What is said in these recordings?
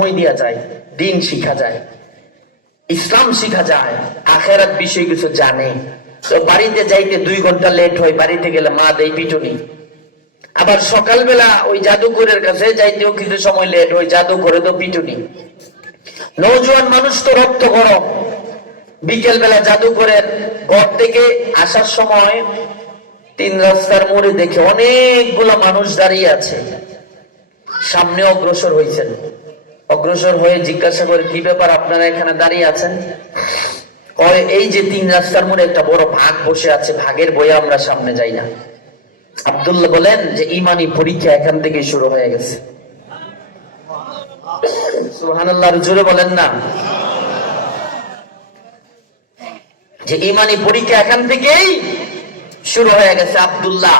সময় দেওয়া যায়, দিন শিখা যায়, ইসলাম শিখা যায়, আখেরাত বিষয় কিছু জানে। তো বাড়িতে যাইতে 2 ঘন্টা লেট হয়, বাড়িতে গেলে মা দেয় পিটুনি। আবার সকালবেলা ওই জাদুঘরের কাছে যাইতেও কিছু সময় লেট হয়, জাদুঘরে তো পিটুনি। নওজোয়ান মানুষ তো রক্ত গরম, বিকেল বেলা জাদুঘরের ঘর থেকে আসার সময় 3 রাস্তার মোড়ে দেখে অনেকগুলো মানুষ দাঁড়িয়ে আছে। সামনে অগ্রসর হয়েছেন, অগ্রসর হয়ে জিজ্ঞাসা করে, কি ব্যাপার আপনারা এখানে দাঁড়িয়ে আছেন? এই যে 3 রাস্তার মোড়ে একটা বড় ভাগ বসে আছে, ভাগের বয়ে আমরা সামনে যাই না। আব্দুল্লাহ বলেন যে ইমানি পরীক্ষা এখান থেকে শুরু হয়ে গেছে। সুবহানাল্লাহ, জোরে বলেন না। যে ইমানি পরীক্ষা এখান থেকেই শুরু হয়ে গেছে। আব্দুল্লাহ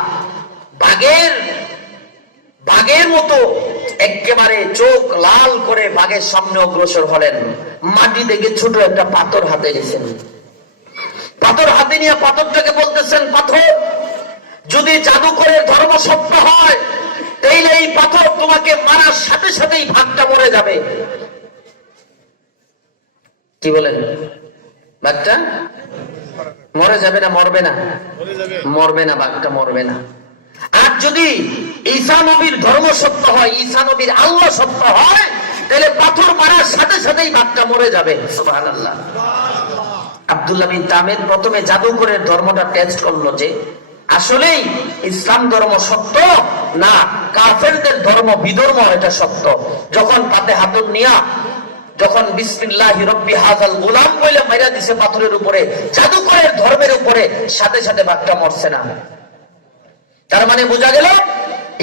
বাঘের মতো একেবারে চোখ লাল করে বাঘের সামনে অগ্রসর হলেন। মাটি থেকে ছোট একটা পাথর হাতে গেছেন, পাথর হাতে নিয়ে পাথরটাকে বলতেছেন, পাথর, যদি জাদুকরের ধর্ম সত্য হয় তাইলে এই পাথর তোমাকে মারার সাথে সাথেই ভাগটা মরে যাবে। কি বলেন? বাঘটা মরে যাবে না মরবে না? মরবে না, বাঘটা মরবে না। আর যদি ঈসা নবীর ধর্ম সত্য হয়, ঈসা নবীর আল্লাহ সত্য হয়, তাহলে পাথর মারার সাথে সাথেই বাঘটা মরে যাবে। সুবহানাল্লাহ। আব্দুল্লাহ বিন তামির প্রথমে জাদুকরের ধর্মটা টেস্ট করলো যে আসলেই ইসলাম ধর্ম সত্য না কাফেরদের ধর্ম বিধর্ম এটা সত্য। যখন তাতে হাতর নিয়া যখন বিসমিল্লাহি রাব্বি হাযাল গোলাম বলে মাইরা দিছে পাথরের উপরে, জাদুকরের ধর্মের উপরে, সাথে সাথে বাঘটা মরছে না। তার মানে বোঝা গেল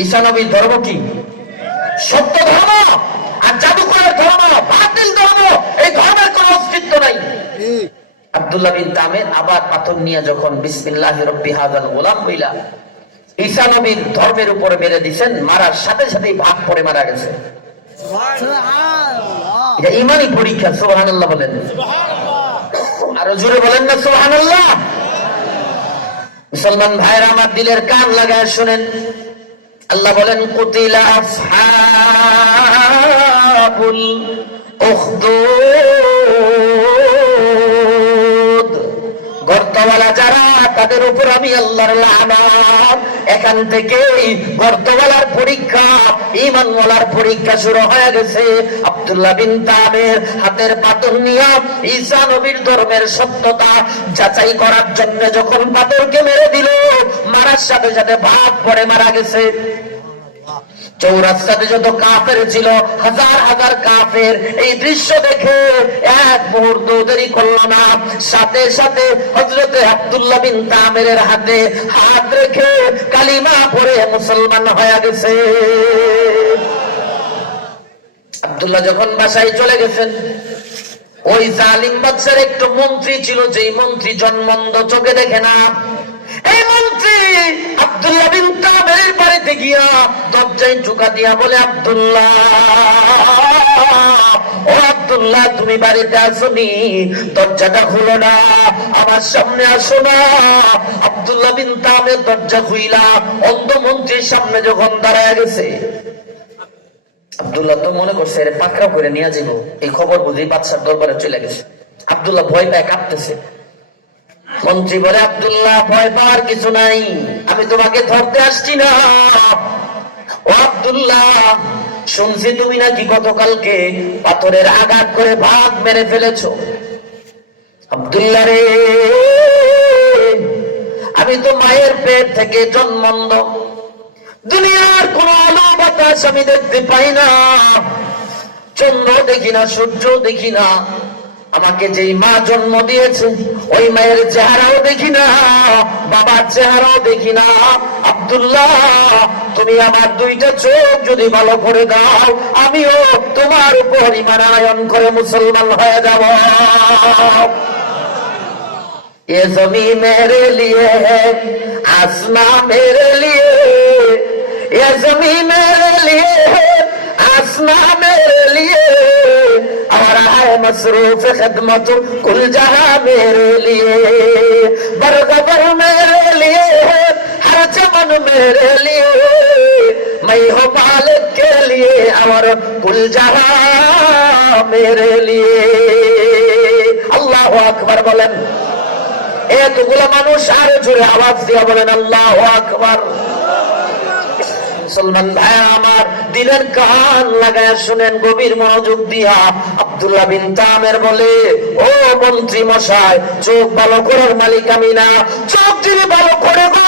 ঈসা নবীর ধর্ম কি? সত্য ধর্ম। আর জাদুকরের ধর্ম বাতিল ধর্ম, এই ধর্মের কোনো অস্তিত্ব নাই। আব্দুল্লাহ বিন তামির আবার পাথর নিয়ে যখন বিসমিল্লাহি রাব্বি হাযাল গোলাম বইলা ঈসা নবীর ধর্মের উপরে মেরে দিয়েছেন, মারার সাথে সাথেই ভাগ পড়ে মারা গেছে। এটা ইমানি পরীক্ষা। সুবহানাল্লাহ বলেন। আরো জোরে বলেন না সুবহানাল্লাহ। মুসলমান ভাইরা আমার, দিলের কান লাগায় শুনেন। আল্লাহ বলেন, কুতিলা আসহাবুল উখদুদ, গর্তওয়ালা যারা, তাদের উপর আমি আল্লাহর লানত। এখান থেকে গর্তওয়ালার পরীক্ষা, ঈমানওয়ালার পরীক্ষা শুরু হয়ে গেছে। আব্দুল্লাহ বিন তামির হাতের পাথর নিয়ে ঈসা নবীর ধর্মের সত্যতা যাচাই করার জন্য যখন পাথরকে মেরে দিল, মারার সাথে সাথে ভাগ পড়ে মারা গেছে। চৌরাস্তাতে যত কাফের ছিল, হাজার হাজার কাফের, এই দৃশ্য দেখে এক মুহূর্ত দেরি করল না, সাথে সাথে হযরতে আব্দুল্লাহ বিন তামিরের হাতে হাত রেখে কালিমা পড়ে মুসলমান হয়ে গেছে। আব্দুল্লাহ যখন বাসায় চলে গেছেন, ওই জালিম বাদশার একটু মন্ত্রী ছিল, যেই মন্ত্রী জন্মন্ধ, চোখে দেখে না। এই মন্ত্রী আব্দুল্লাহ বিন তামিরের বাড়িতে গিয়া দরজায় ঢুকা দিয়া বলে, আব্দুল্লাহ, ও আব্দুল্লাহ, তুমি বাড়িতে আসোনি? দরজাটা খুলো না, আমার সামনে আসো না। আব্দুল্লাহ বিন তামির দরজা খুইলা অন্ধ মন্ত্রীর সামনে যখন দাঁড়ায় গেছে, আব্দুল্লাহ তো মনে করছে এর পাকড়াও করে নিয়ে যাবো, এই খবর বুঝি বাদশার দরবারে চলে গেছে। আব্দুল্লাহ ভয় পায়, কাঁপতেছে। মন্ত্রী বলে, আব্দুল্লাহ, ভয় পাওয়ার কিছু নাই, আমি তোমাকে ধরতে আসছি না। ও আব্দুল্লাহ, শুনছি তুমি নাকি গতকালকে পাথরের আঘাত করে ভাগ মেরে ফেলেছো। আব্দুল্লাহ রে, আমি তো মায়ের পেট থেকে জন্মন্ধ, দুনিয়ার কোন আলো বাতাস আমি দেখতে পাই না, চন্দ্র দেখি না, সূর্য দেখি না, আমাকে যেই মা জন্ম দিয়েছে ওই মায়ের চেহারাও দেখি না, বাবার চেহারাও দেখি না। আব্দুল্লাহ, তুমি আমার 2টা চোখ যদি ভালো করে দাও, আমিও তোমার উপর ঈমান আনয়ন করে মুসলমান হয়ে যাব। ये ज़मीन मेरे लिए है, आसमां मेरे लिए, ये ज़मीन मेरे लिए है, आसमां मेरे लिए, और है मसरूफ खिदमत कुल जहां मेरे लिए, बरगबर मेरे लिए है, हर चमन मेरे लिए, मैं हूँ मालिक के लिए और कुल जहां मेरे लिए। আল্লাহু আকবার বলেন। এতগুলো মানুষ আর জোরে আওয়াজ দিয়ে বলেন আল্লাহু আকবার। মুসলমান ভাই আমার, দিলের কান লাগায় শুনেন, গভীর মনোযোগ দিয়া। আব্দুল্লাহ বিন তামের বলে, ও মন্ত্রী মশাই, চোখ ভালো করার মালিক আমি না, চোখ যিনি ভালো করে গো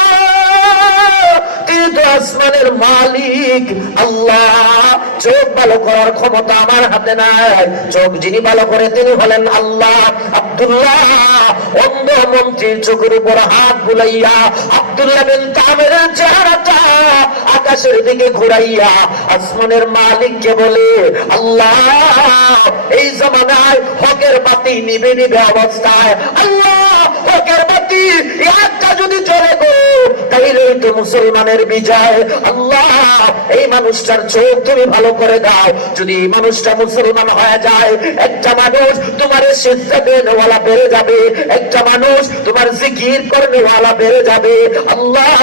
তিনি তো আসমানের মালিক আল্লাহ। চোখ ভালো করার ক্ষমতা আমার হাতে নাই, চোখ যিনি ভালো করে তিনি হলেন আল্লাহ। আব্দুল্লাহ অন্ধ মন্ত্রীর চোখের উপর হাত বুলাইয়া আব্দুল্লাহ বিন তামের চেহারাটা আকাশের দিকে ঘুরাইয়া আসমানের মালিককে বলে, আল্লাহ এই জমানায় হকের বাতি নিবে নিবে অবস্থায়, আল্লাহ হকের বাতি একটা যদি চলে গো তাইলে তো মুসলমানের বিজয়। আল্লাহ এই মানুষটার চোখ তুমি ভালো করে দাও, যদি এই মানুষটা মুসলমান হয়ে যায়, একটা মানুষ তোমার সিজদা দেওয়ালা বেড়ে যাবে, একটা মানুষ তোমার জিকির করনেওয়ালা বেড়ে যাবে। আল্লাহ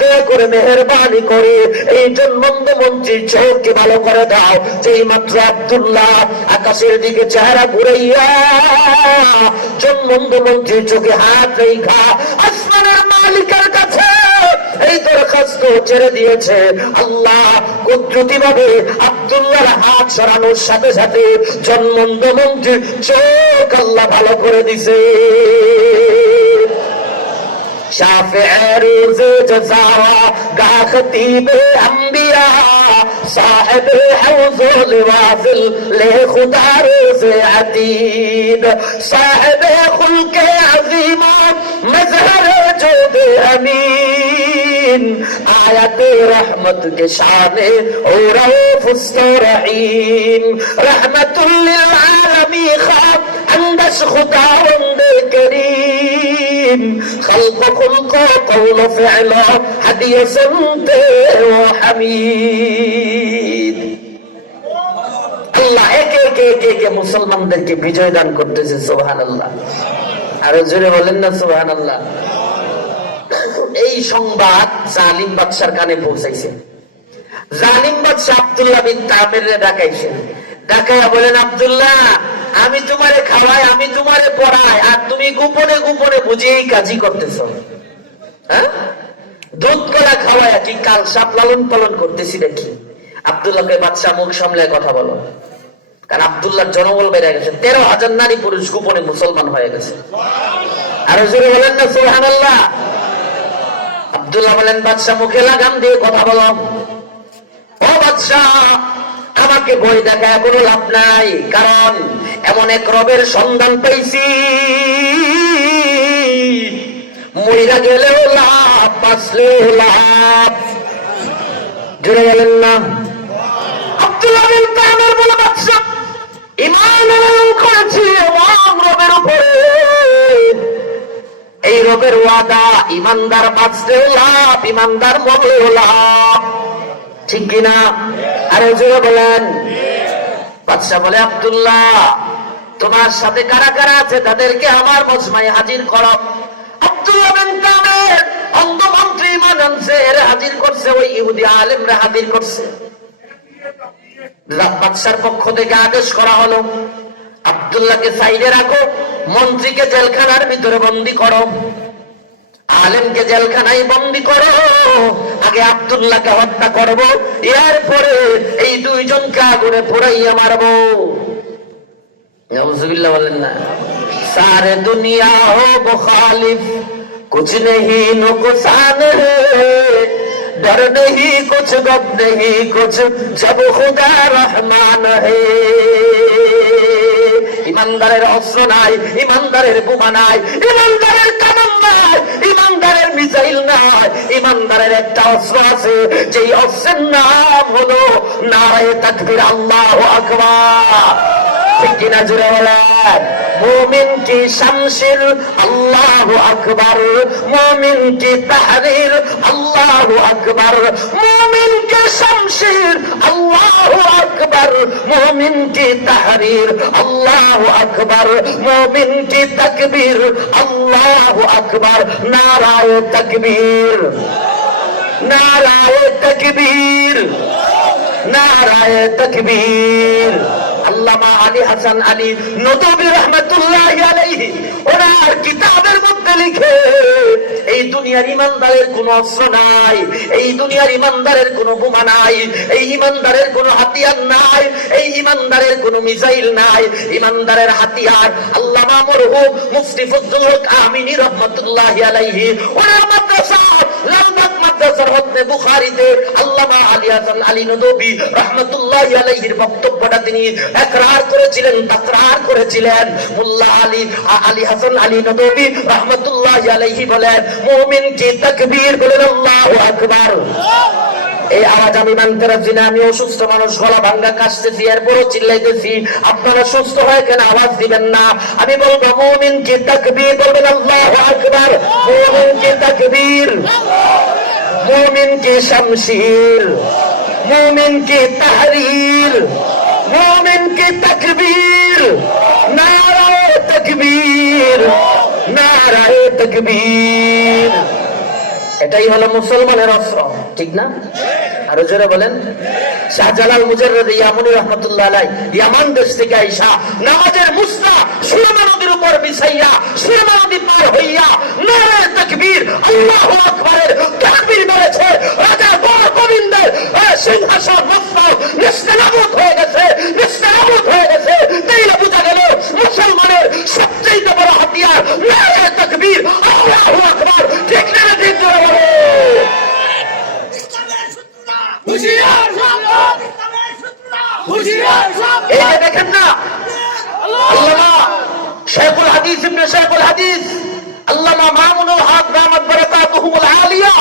দয়া করে মেহেরবানি করে এই জন্মন্দ মন্ত্রীর চোখকে ভালো করে দাও। যেই মাত্র আব্দুল্লাহ আকাশের দিকে চেহারা ঘুরাইয়া জন্মন্দ মন্ত্রীর চোখে হাত রেখা আসমানের মালিকের কাছে এই দরখাস্ত ছেড়ে দিয়েছে, আল্লাহ কুদরতি ভাবে আব্দুল্লাহর হাত সরানোর সাথে সাথে জন্মন্দ মন্ত্রীর চোখ আল্লাহ ভালো করে দিছে। शाफ़िए रोज़ जज़ा गा ख़तीबे अंबिया साहिबे हौज़ो लिवाज़िल ले खुदा रोज़े अतीद साहिबे खुल्के अज़ीमा मज़हरे जोदे अमीन आयते रहमत के शाने और रऊफ़ुस्तो रहीम रहमतुल लिल आलमीन ख़ाब अंदश खुदावंद करीम खल्क़ खुल्क़ कौल फ़िअल हदीय सुनते व हमीद। আল্লাহ একে একে একে একে মুসলমানদেরকে বিজয় দান করতেছে। সুবহানাল্লাহ, আরো জোরে বলেন না সুবহানাল্লাহ। এই সংবাদ জালিম বাদশার কানে পৌঁছাইছে। জালিম বাদশা আব্দুল্লাহ বিন তামিরে ডাকাইছে, ডাকাইয়া বলেন, আব্দুল্লাহ আমি তোমারে খাওয়াই, আমি তোমারে পড়াই, আর তুমি গোপনে গোপনে বুঝে এই কাজই করতেছো। হ্যাঁ, দুধ কলা খাওয়াই কি কাল সাপ লালন পালন করতেছি নাকি? আব্দুল্লাহকে বাদশা মুখ সামলে কথা বলো, কারণ আব্দুল্লাহর জনবল বেড়ে গেছে, 13,000 নারী পুরুষ গোপনে মুসলমান হয়ে গেছে। আরো জোরে বলেন না সুবহানাল্লাহ। আব্দুল্লাহ বলেন, বাদশা মুখে লাগাম দিয়ে কথা বলো। ও বাদশা, আমাকে ভয় দেখায় কোনো লাভ নাই, কারণ এমন এক রবের সন্ধান পাইছি, মইরা গেলেও লাভ, বাঁচলেও লাভ। জোরে বলেন না। আব্দুল্লাহ বিন তামির বলে, বাদশা ঈমান করেছি এমন রবের উপরে, এই রবের ওয়াদা ঈমানদার বাঁচলেও লাভ, ঈমানদার মরলেও লাভ, ঠিক কিনা? আরে জোরে বলেন। বাদশা বলে, আব্দুল্লাহ তোমার সাথে কারা কারা আছে তাদেরকে আমার মজমায় হাজির করো। আব্দুল্লাহ বিন তামির অন্ধ মন্ত্রী ঈমান আনছে, এর হাজির করছে, ওই ইহুদি আলেমরা হাজির করছে। বাদশার পক্ষ থেকে আদেশ করা হলো, আব্দুল্লাহকে সাইডে রাখো, মন্ত্রীকে জেলখানার ভিতরে বন্দী করো, আলেমকে জেলখানায় বন্দী করো, আগে আব্দুল্লাহকে হত্যা করবো, এরপরে এই দুইজনকে আগুনে পোড়াইয়া মারবো। নাউজুবিল্লাহ বলেন না। সারে দুনিয়া হো মুখালিফ কুছ নেহি নুকসান হে डर नहीं कुछ गम नहीं कुछ जब खुदा रहमान है। ইমানদারের অস্ত্র নাই, ইমানদারের বোমা নাই, ইমানদারের কামান নাই, ইমানদারের মিসাইল নাই, ইমানদারের একটা অস্ত্র আছে, যেই অস্ত্রের নাম হলো নারায়ে তাকবীর, আল্লাহু আকবার। ঠিক কিনা জোরে বলেন। मोमिन की शमशिर अल्लाहु अकबर, मोमिन की तहरीर अल्लाहु अकबर, मोमिन की शमशिर अल्लाहु अकबर, मोमिन की तहरीर अल्लाहु अकबर, मोमिन की तकबीर अल्लाहु अकबर। नाराए तकबीर, नाराए तकबीर, नाराए तकबीर। अल्लामा আলী হাসান আলী নদভী রাহমাতুল্লাহি আলাইহি ওনার কিতাবের মধ্যে লিখে, এই দুনিয়ার ইমানদারের কোনো অস্ত্র নাই, এই দুনিয়ার ইমানদারের কোনো বোমা নাই, এই ইমানদারের কোনো হাতিয়ার নাই, এই ইমানদারের কোনো মিসাইল নাই। ইমানদারের হাতিয়ার আল্লামা মরহুম মুফতি ফজলুল হক আমিনী রাহমাতুল্লাহি আলাইহি ওনার মাদ্রাসা লালবাগ মাদ্রাসার মধ্যে বুখারীতে আল্লামা আলী হাসান আলী নদভী রাহমাতুল্লাহি আলাইহির বক্তব্যটা তিনি একরার করেছিলেন, তাকরার করেছিলেন। মোল্লা আলী হাসান আলী নদভী রাহমাতুল্লাহি আলাইহি বলেন, মুমিন কি তাকবীর বলেন আল্লাহু আকবার। এই আওয়াজ আমি মানতে রাজি না। আমি অসুস্থ মানুষ, গলা ভাঙ্গা কাশতেছি, এরপরও চিল্লাইতেছি। আপনারা সুস্থ হয়ে কেন আওয়াজ দিবেন না? আমি বলবো মুমিন কি তাকবীর বলবেন আল্লাহু আকবার। মুমিন কি তাকবীর, মুমিন কি শামশির, মুমিন কি তাহরীর, মুমিন কি তাকবীর, নারায়ে তাকবীর, নারায়ে তাকবীর। এটাই হলো মুসলমানের অস্ত্র, ঠিক না? আরো জোরে বলেন। শাহজালাল মুজাররদ ইয়ামানি রাহমাতুল্লাহ আলাইহি ইয়ামান দেশ থেকে আইসা নামাজের মুস্তা সুরমা নদীর উপর বিছাইয়া সুরমা নদী পার হইয়া নারে তাকবীর আল্লাহু আকবারের তাকবীর মেরেছে। রাজা বড় গোবিন্দের সিংহাসন মস্তক নিস্তেনাবুদ হয়ে গেছে, নিস্তেনাবুদ হয়ে গেছে। তাইলে বোঝা গেল মুসলমানের সবচেয়ে বড় হাতিয়ার নারে তাকবীর আল্লাহু আকবার। ঠিক না? ঠিক জোরে বলো। এই যে দেখেন না, আল্লামা শেখুল হাদিস ইবনে শেখুল হাদিস আল্লামা মামুনুল হক দামাত বারাকাতুহুল আলিয়া